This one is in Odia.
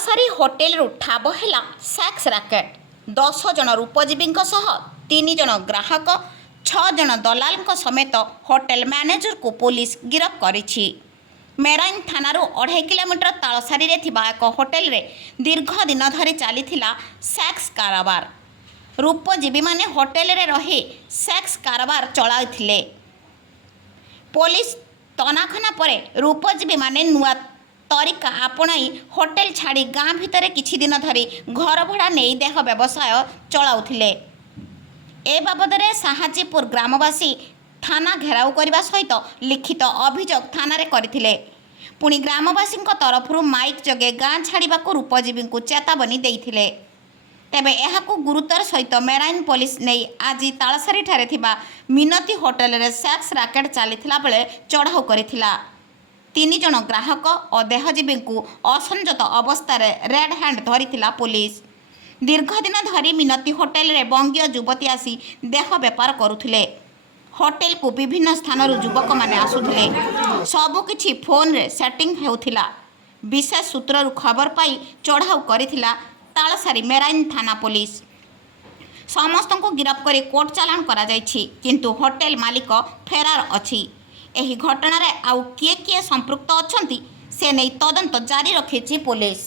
ତାଳସାରୀ ହୋଟେଲରୁ ଠାବ ହେଲା ସେକ୍ସ ରାକେଟ। 10 ଜଣ ରୂପଜୀବୀଙ୍କ ସହ 3 ଜଣ ଗ୍ରାହକ 6 ଜଣ ଦଲାଲଙ୍କ ସମେତ ହୋଟେଲ ମ୍ୟାନେଜରକୁ ପୋଲିସ ଗିରଫ କରିଛି। ମେରାଇନ ଥାନାରୁ 2.5 କିଲୋମିଟର ତାଳସାରୀରେ ଥିବା ଏକ ହୋଟେଲରେ ଦୀର୍ଘ ଦିନ ଧରି ଚାଲିଥିଲା ସେକ୍ସ କାରବାର। ରୂପଜୀବୀମାନେ ହୋଟେଲରେ ରହି ସେକ୍ସ କାରବାର ଚଳାଇଥିଲେ। ପୋଲିସ ତନାଖନା ପରେ ରୂପଜୀବୀମାନେ ନୂଆ ତରିକା ଆପଣାଇ ହୋଟେଲ ଛାଡ଼ି ଗାଁ ଭିତରେ କିଛି ଦିନ ଧରି ଘର ଭଡ଼ା ନେଇ ଦେହ ବ୍ୟବସାୟ ଚଳାଉଥିଲେ। ଏ ବାବଦରେ ସାହାଜୀପୁର ଗ୍ରାମବାସୀ ଥାନା ଘେରାଉ କରିବା ସହିତ ଲିଖିତ ଅଭିଯୋଗ ଥାନାରେ କରିଥିଲେ। ପୁଣି ଗ୍ରାମବାସୀଙ୍କ ତରଫରୁ ମାଇକ୍ ଯୋଗେ ଗାଁ ଛାଡ଼ିବାକୁ ରୂପଜୀବୀଙ୍କୁ ଚେତାବନୀ ଦେଇଥିଲେ। ତେବେ ଏହାକୁ ଗୁରୁତର ସହିତ ମେରାଇନ ପୋଲିସ ନେଇ ଆଜି ତାଳସାରୀଠାରେ ଥିବା ମିନତି ହୋଟେଲରେ ସେକ୍ସ ରାକେଟ ଚାଲିଥିଲା ବେଳେ ଚଢ଼ାଉ କରିଥିଲା। 3 ଜଣ ଗ୍ରାହକ ଓ ଦେହଜୀବୀଙ୍କୁ ଅସଂଯତ ଅବସ୍ଥାରେ ରେଡ୍ ହ୍ୟାଣ୍ଡ ଧରିଥିଲା ପୋଲିସ। ଦୀର୍ଘ ଦିନ ଧରି ମିନତି ହୋଟେଲରେ ବଙ୍ଗୀୟ ଯୁବତୀ ଆସି ଦେହ ବେପାର କରୁଥିଲେ। ହୋଟେଲକୁ ବିଭିନ୍ନ ସ୍ଥାନରୁ ଯୁବକମାନେ ଆସୁଥିଲେ। ସବୁକିଛି ଫୋନ୍ରେ ସେଟିଂ ହେଉଥିଲା। ବିଶେଷ ସୂତ୍ରରୁ ଖବର ପାଇ ଚଢ଼ାଉ କରିଥିଲା ତାଳସାରୀ ମେରାଇନ ଥାନା ପୋଲିସ। ସମସ୍ତଙ୍କୁ ଗିରଫ କରି କୋର୍ଟ ଚାଲାଣ କରାଯାଇଛି, କିନ୍ତୁ ହୋଟେଲ ମାଲିକ ଫେରାର ଅଛି। ଏହି ଘଟଣାରେ ଆଉ କିଏ କିଏ ସମ୍ପୃକ୍ତ ଅଛନ୍ତି ସେ ନେଇ ତଦନ୍ତ ଜାରି ରଖିଛି ପୋଲିସ।